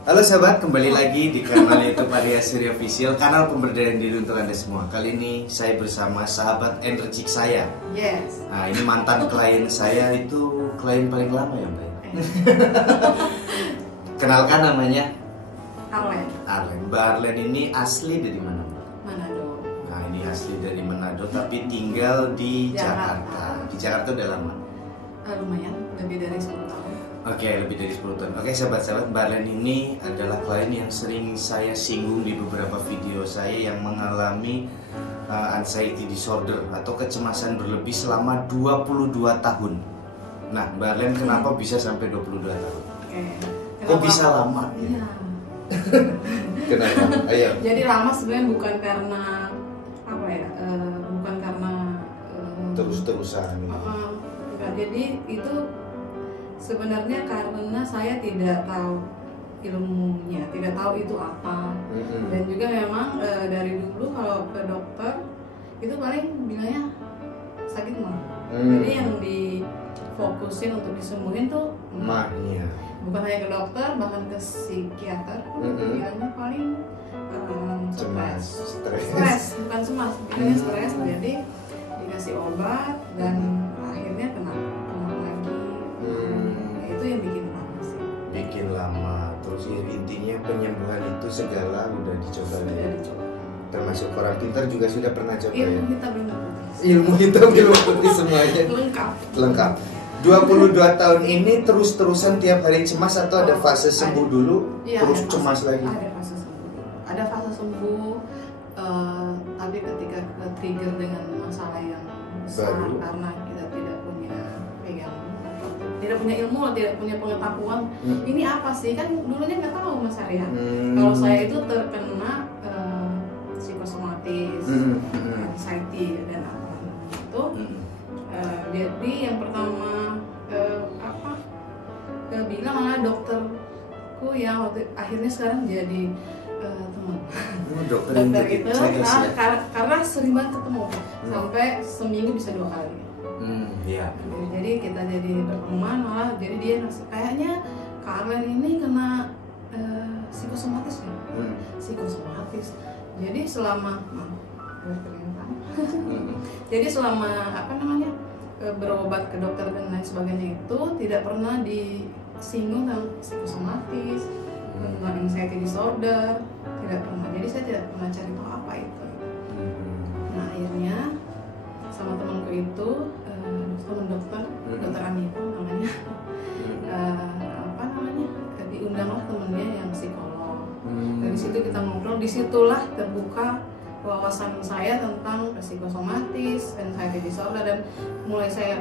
Halo sahabat, kembali lagi di kanal YouTube Arya Surya Official, kanal pemberdayaan diri untuk Anda semua. Kali ini saya bersama sahabat energik saya. Yes. Nah, ini mantan klien saya, itu klien paling lama ya Mbak. Kenalkan namanya Arlen. Arlen. Mbak Arlen ini asli dari mana Mbak? Manado. Nah, ini asli dari Manado tapi tinggal di Jakarta. Di Jakarta udah lama? Lumayan, lebih dari 10 tahun. Oke, lebih dari 10 tahun. Oke, sahabat-sahabat, Mbak Arlen ini adalah klien yang sering saya singgung di beberapa video saya yang mengalami anxiety disorder atau kecemasan berlebih selama 22 tahun. Nah, Mbak Arlen kenapa bisa sampai 22 tahun? Oke. Kok bisa lama? Iya. Kenapa? Ayo. Jadi lama sebenarnya bukan karena apa ya? Bukan karena Terus-terusan. enggak. Jadi itu sebenarnya karena saya tidak tahu ilmunya, tidak tahu itu apa. Dan juga memang dari dulu kalau ke dokter itu paling bilangnya sakit mah. Jadi yang difokusin untuk disembuhin tuh Mahnya. bukan hanya ke dokter, bahkan ke psikiater pun bilangnya paling stres, bukan cemas, bilangnya stres. Jadi dikasih obat dan akhirnya kena lagi. Itu yang bikin lama sih. Bikin lama. Terus ya, intinya penyembuhan itu segala udah dicoba Sudah ya. dicoba. Termasuk orang pintar juga sudah pernah coba ya. Ilmu kita belum putih. Ilmu hitam, ilmu putih semuanya Lengkap. lengkap. 22 tahun ini terus-terusan tiap hari cemas atau ada fase sembuh ada. dulu Iya, terus ada fase- cemas lagi? Ada fase sembuh. Ada fase sembuh, tapi ketika ke trigger dengan masalah yang besar Baru. karena kita tidak punya tidak punya ilmu, tidak punya pengetahuan. Ini apa sih? Kan dulunya nggak tahu Mas Arya. Kalau saya itu terkena psikosomatis, anxiety dan apa itu. Jadi yang pertama bilang adalah dokterku yang waktu akhirnya sekarang jadi teman. Dokter Itu karena sering banget ketemu sampai seminggu bisa 2 kali. Iya. Jadi kita jadi berteman, malah jadi dia ngasih kayaknya Kak Arlen ini kena psikosomatis ya. Psikosomatis. Jadi selama jadi selama berobat ke dokter dan lain sebagainya itu tidak pernah disinggung tentang psikosomatis, tentang anxiety disorder, tidak pernah. Jadi saya tidak pernah cari tahu apa itu. Nah akhirnya sama temanku itu teman dokter Anita namanya, diundanglah temennya yang psikolog. Dari situ kita ngobrol, disitulah terbuka wawasan saya tentang psikosomatis, anxiety disorder, dan mulai saya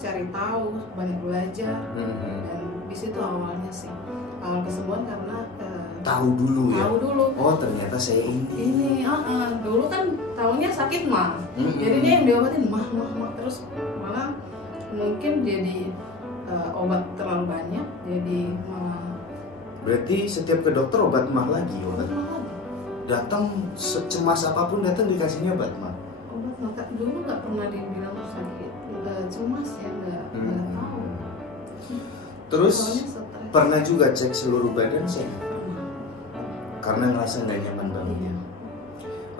cari tahu, banyak belajar. Dan di situ awalnya sih awal kesembuhan karena Tahu dulu ya. Tahu dulu. Oh ternyata saya ini. Dulu kan tahunya sakit mah. Jadinya yang diobatin mah terus malah mungkin jadi obat terlalu banyak, jadi malah. Berarti setiap ke dokter obat mah lagi, obat. Datang secemas apapun datang dikasihnya obat mah. Obat mah dulu nggak pernah dibilang sakit, cemas ya nggak tahu. Terus pernah juga cek seluruh badan saya karena ngerasa nggak nyaman banget ya.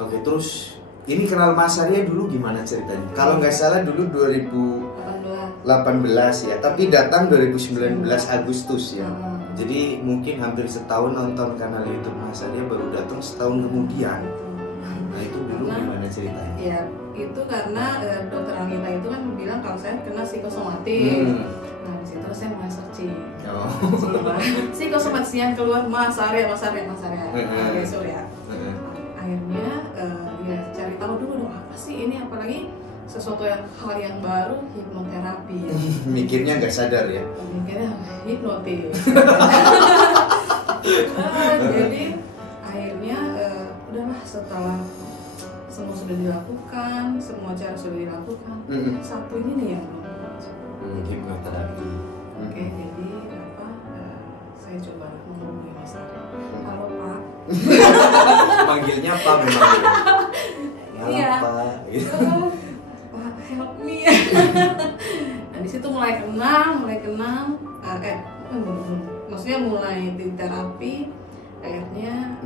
Oke, terus ini kenal Mas Arya dulu gimana ceritanya? Kalau nggak salah dulu 2018 ya, tapi datang 2019 Agustus ya. Jadi mungkin hampir setahun nonton kanal YouTube Mas Arya, baru datang setahun kemudian. Nah itu dulu gimana ceritanya? Ya itu karena dokter Anita itu kan bilang kalau saya kena psikosomatis. Nah di situ saya mulai searching. Psikosomatis yang keluar Mas Arya. Surya. Akhirnya ya cari tahu dulu dong apa sih ini, apalagi sesuatu hal yang baru, hipnoterapi ya. Mikirnya nggak sadar ya? Mikirnya hipnotis. Jadi akhirnya udahlah, setelah semua sudah dilakukan, semua cara sudah dilakukan, satu ini nih yang belum. Hipnoterapi. Oke, jadi saya coba menghubungi Mas Arya. Halo Pak. Manggilnya Pak memang. Iya. Pak. Pak, help me. Nah di situ mulai kenal, maksudnya mulai di terapi, akhirnya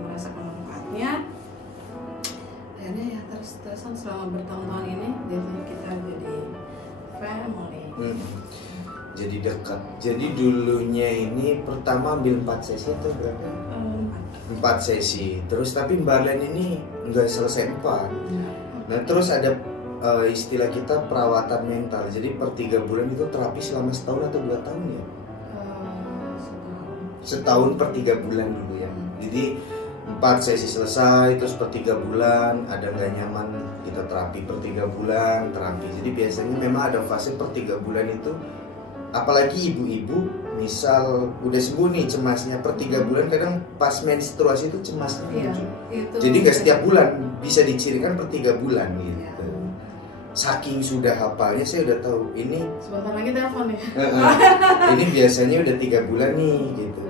merasakan manfaatnya. Akhirnya ya terus-terusan selama bertahun-tahun ini kita jadi family. Jadi dekat. Jadi dulunya ini pertama ambil 4 sesi atau berapa? 4 sesi. Terus tapi Mbak Arlen ini nggak selesai 4. Nah terus ada istilah kita perawatan mental. Jadi per 3 bulan itu terapi selama setahun atau 2 tahun ya? Setahun per 3 bulan dulu ya. Jadi 4 sesi selesai, terus per 3 bulan ada nggak nyaman kita terapi per 3 bulan terapi. Jadi biasanya memang ada fase per 3 bulan itu, apalagi ibu-ibu misal udah sembuh nih cemasnya per 3 bulan, kadang pas menstruasi itu cemasnya muncul. Jadi nggak setiap bulan, bisa dicirikan per 3 bulan gitu. Saking sudah hafalnya saya udah tahu ini. Sebentar lagi telepon ya. Ini biasanya udah 3 bulan nih gitu.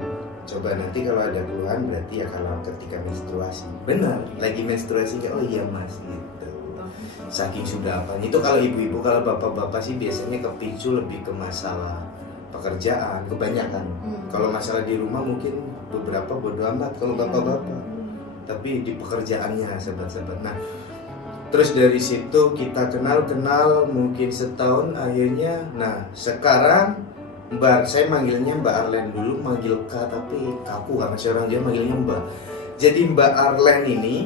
Coba nanti kalau ada keluhan berarti ya kalau ketika menstruasi. Benar, lagi menstruasi oh iya mas gitu. Saking sudah hafalnya. Itu kalau ibu-ibu, kalau bapak-bapak sih biasanya kepicu lebih ke masalah pekerjaan kebanyakan. Kalau masalah di rumah mungkin beberapa bodo amat kalau bapak-bapak. Tapi di pekerjaannya sahabat-sahabat. Nah, terus dari situ kita kenal mungkin setahun akhirnya. Nah sekarang Mbak, saya manggilnya Mbak Arlen dulu, manggil Kak tapi kaku karena saya orang dia manggilnya Mbak. Jadi Mbak Arlen ini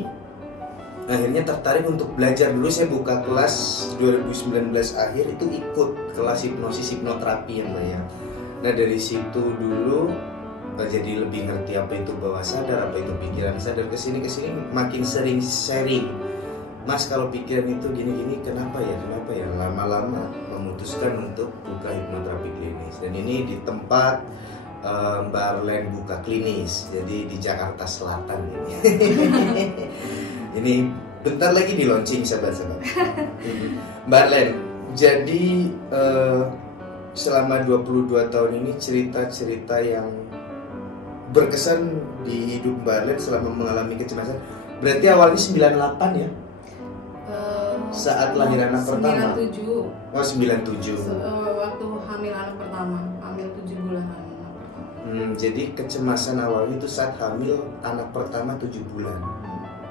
akhirnya tertarik untuk belajar. Dulu saya buka kelas 2019 akhir itu ikut kelas hipnoterapi ya Mbak ya. Nah dari situ dulu jadi lebih ngerti apa itu bawah sadar, apa itu pikiran sadar. Kesini makin sering sharing. Mas kalau pikiran itu gini-gini kenapa ya? Lama-lama memutuskan untuk buka hipnoterapi klinis. Dan ini di tempat Mbak Arlen buka klinis, jadi di Jakarta Selatan ini. Ini bentar lagi di launching sahabat-sahabat. Mbak Arlen, jadi selama 22 tahun ini cerita-cerita yang berkesan di hidup Mbak Arlen selama mengalami kecemasan. Berarti awalnya 98 ya? Saat lahir anak pertama. 97. Oh 97. Waktu hamil anak pertama, hamil 7 bulan anak pertama. Jadi kecemasan awalnya itu saat hamil anak pertama 7 bulan.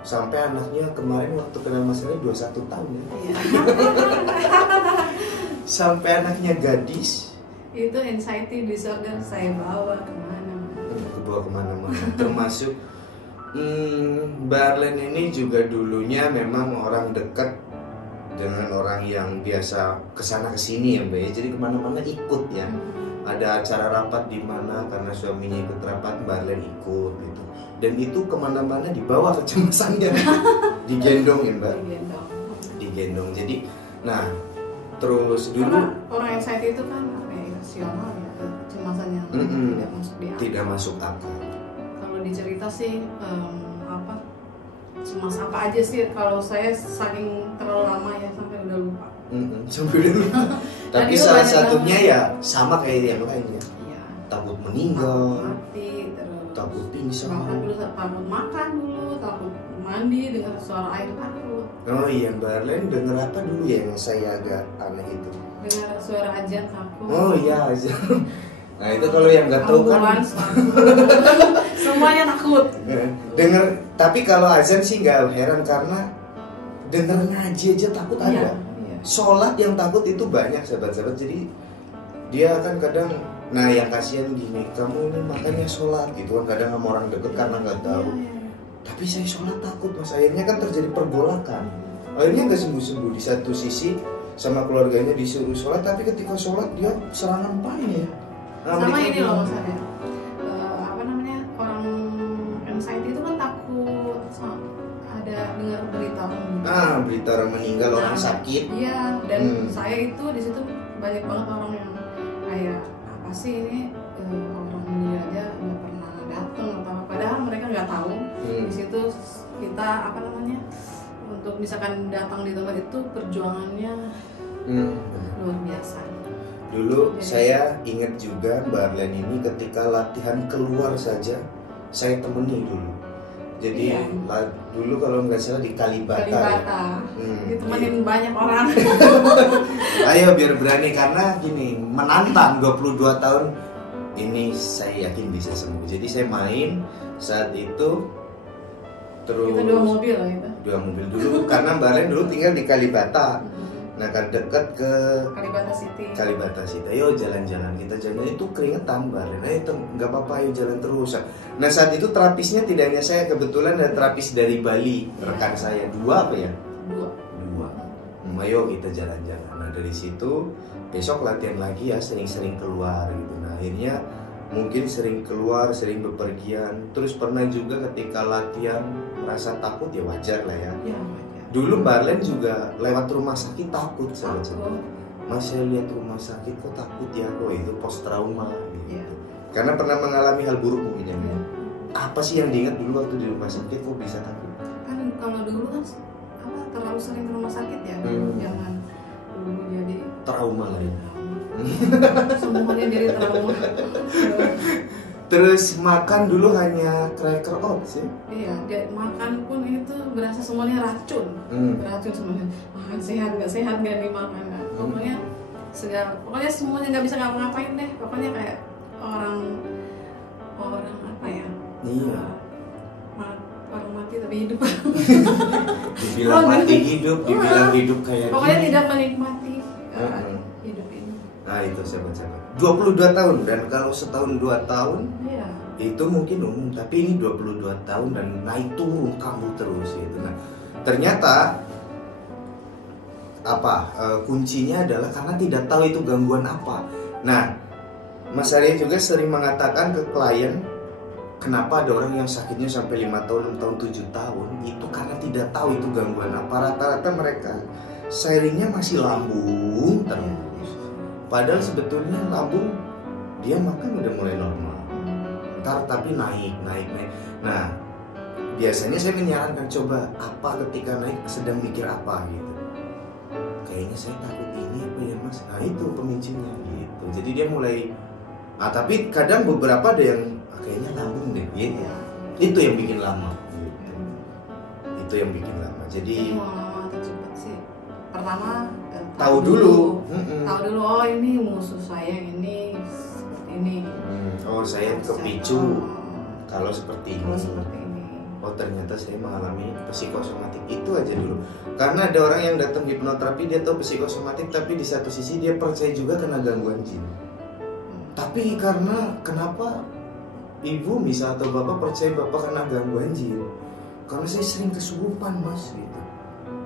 Sampai anaknya kemarin waktu kenal masalahnya 21 tahun ya. Sampai anaknya gadis. Itu anxiety disorder saya bawa kemana-mana. Termasuk Mbak Arlen ini juga dulunya memang orang dekat dengan orang yang biasa kesana kesini ya Mbak ya. Jadi kemana-mana ikut ya. Ada acara rapat di mana karena suaminya ikut rapat, Mbak Arlen ikut gitu. Dan itu kemana-mana dibawa kecemasannya. Digendong ya Mbak. Digendong. Jadi, nah terus dulu. Karena orang anxiety itu kan irasional ya, kecemasan yang tidak masuk di akal. Tidak masuk akal. Kalau dicerita sih cemas apa aja sih, kalau saya saking terlalu lama ya sampai udah lupa. Sampai udah lupa. Tapi salah satunya ya sama kayak yang lain ya. Iya. Takut meninggal, mati, terus takut pingsan. Takut makan dulu, takut mandi dengar suara air takut. Oh iya Mbak Arlen denger apa dulu ya yang saya agak aneh itu? Dengar suara ajan takut. Oh iya ajan. Nah itu kalau yang nggak tahu kan semuanya takut. Dengar, tapi kalau azan sih nggak heran karena denger ngaji aja takut ada. Iya. Sholat yang takut itu banyak sahabat-sahabat. Jadi dia kan kadang, nah yang kasihan gini, kamu ini makanya sholat gitu kan kadang sama orang deket karena nggak tahu. Tapi saya sholat takut mas, akhirnya kan terjadi pergolakan. Akhirnya nggak sembuh-sembuh. Di satu sisi sama keluarganya disuruh sholat, tapi ketika sholat dia serangan panik ya. Nah, sama ini loh maksudnya orang anxiety itu kan takut ada dengar berita orang berita orang meninggal, orang sakit. Iya, dan saya itu di situ banyak banget orang yang kayak apa sih ini orang meninggal aja nggak pernah datang atau apa, padahal mereka nggak tahu. Di situ kita untuk misalkan datang di tempat itu perjuangannya luar biasa. Dulu saya ingat juga Mbak Arlen ini ketika latihan keluar saja saya temani dulu. Jadi dulu kalau nggak salah di Kalibata. Ditemenin banyak orang. Ayo biar berani karena gini menantang 22 tahun ini saya yakin bisa sembuh. Jadi saya main saat itu, terus Itu 2 mobil lah itu. 2 mobil dulu karena Mbak Len dulu tinggal di Kalibata. Nah kan dekat ke Kalibata City. Ayo jalan-jalan, kita jalan itu keringetan Mbak Len. Itu nggak apa-apa, ayo jalan terus. Nah saat itu terapisnya tidak hanya saya, kebetulan ada terapis dari Bali, rekan saya 2 apa ya? 2. Ayo kita jalan-jalan. Nah dari situ besok latihan lagi ya, sering-sering keluar gitu. Nah akhirnya mungkin sering keluar, sering bepergian. Terus pernah juga ketika latihan merasa takut, ya wajar lah ya. Dulu Mbak Len juga lewat rumah sakit takut sahabat-sahabat. Mas saya lihat rumah sakit kok takut ya, kok itu post trauma gitu. Karena pernah mengalami hal buruk mungkin ya. Apa sih yang diingat dulu waktu di rumah sakit kok bisa takut? Kan kalau dulu kan terlalu sering ke rumah sakit ya, jangan dulu jadi trauma lah ya. Semuanya jadi trauma. Terus makan dulu hanya cracker oats sih. Iya, makan pun itu berasa semuanya racun. Racun semuanya. Makan sehat nggak dimakan. Pokoknya pokoknya semuanya nggak bisa ngapa-ngapain deh. Pokoknya kayak orang apa ya? Iya. Orang mati tapi hidup. Dibilang mati hidup, dibilang hidup kayak pokoknya gini. tidak menikmati hidup ini. Nah itu sahabat-sahabat, 22 tahun, dan kalau setahun 2 tahun itu mungkin umum, tapi ini 22 tahun dan naik turun kambuh terus gitu. Nah ternyata kuncinya adalah karena tidak tahu itu gangguan apa. Nah Mas Arya juga sering mengatakan ke klien, kenapa ada orang yang sakitnya sampai 5 tahun, 6 tahun, 7 tahun, itu karena tidak tahu itu gangguan apa. Rata-rata mereka sharingnya masih lambung terus. Padahal sebetulnya lambung dia makan udah mulai normal. Tapi naik. Nah, biasanya saya menyarankan coba apa ketika naik sedang mikir apa gitu. Kayaknya saya takut ini apa ya Mas. Nah, itu pemicunya gitu. Jadi dia mulai tapi kadang beberapa ada yang kayaknya lambung deh gitu. Itu yang bikin lama gitu. Itu yang bikin lama. Jadi lama atau cepat sih. Pertama tahu dulu. Tahu dulu, oh ini musuh saya ini seperti ini. Oh saya kepicu kalau seperti ini. Oh ternyata saya mengalami psikosomatik. Itu aja dulu. Karena ada orang yang datang hipnoterapi dia tahu psikosomatik, tapi di satu sisi dia percaya juga kena gangguan jin. Tapi karena kenapa ibu misal atau bapak percaya bapak kena gangguan jin? Karena saya sering kesurupan Mas gitu.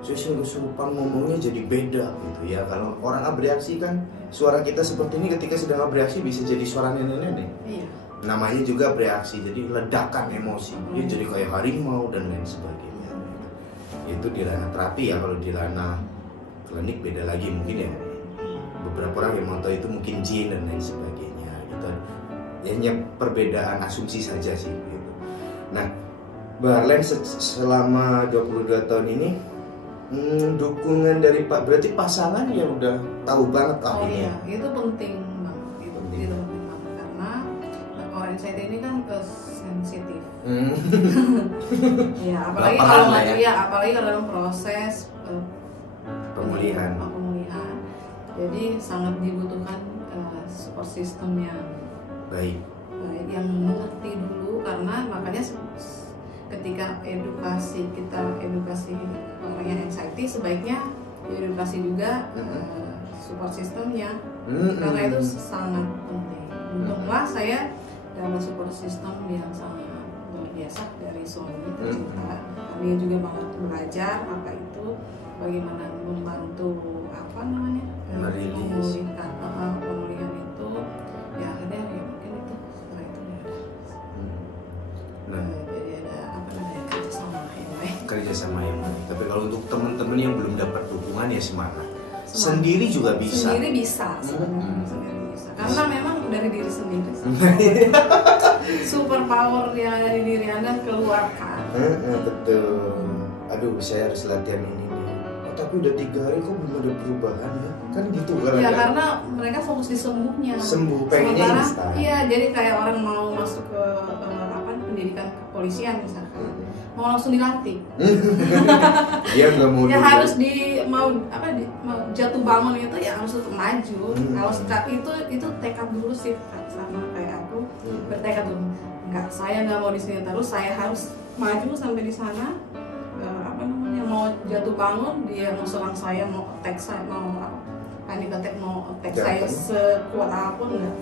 Saya sering kesurupan, ngomongnya jadi beda gitu ya. Kalau orang bereaksi kan suara kita seperti ini ketika sedang bereaksi bisa jadi suara nenek-nenek. Iya. Namanya juga bereaksi, jadi ledakan emosi. Dia jadi kayak harimau dan lain sebagainya. Itu di ranah terapi ya. Kalau di ranah klinik beda lagi mungkin ya. Beberapa orang yang mau tahu itu mungkin jin dan lain sebagainya gitu. Hanya perbedaan asumsi saja sih gitu. Nah, Mbak Len selama 22 tahun ini dukungan dari berarti pasangan ya udah tahu banget ini. Iya, itu penting banget. Itu penting banget karena orang saya ini kan sensitif. Ya, apalagi kalau apalagi kalau dalam proses pemulihan. Jadi sangat dibutuhkan support system yang baik, yang mengerti dulu, karena makanya ketika kita edukasi orang yang anxiety, sebaiknya diedukasi juga support systemnya, karena itu sangat penting. Untunglah saya dapat support system yang sangat luar biasa dari suami tercinta. Kami juga banget belajar apa itu, bagaimana membantu memulihkan pemulihan itu. Ya akhirnya ya mungkin itu setelah itu ya jadi ada kerjasama yang baik. Tapi kalau untuk teman-teman yang belum dapat dukungan ya semangat. Sendiri juga bisa. Sendiri bisa sebenarnya. Sendiri bisa. Karena memang dari diri sendiri. Super power yang ada di diri Anda keluarkan. Betul. Aduh, saya harus latihan ini nih. Tapi udah 3 hari kok belum ada perubahan ya? Kan gitu kan? Ya karena mereka fokus di sembuhnya. Sembuh, pengennya instan. Iya, jadi kayak orang mau masuk ke pendidikan kepolisian misalkan, mau langsung dilatih. Dia nggak mau. Ya harus mau jatuh bangun itu ya harus tetap maju. Kalau itu tekad dulu sih sama kayak bertekad tuh, nggak, saya nggak mau di sini terus, saya harus maju sampai di sana. Apa namanya, mau jatuh bangun, dia mau serang saya, mau attack saya, mau panic attack, mau attack saya sekuat apapun, nggak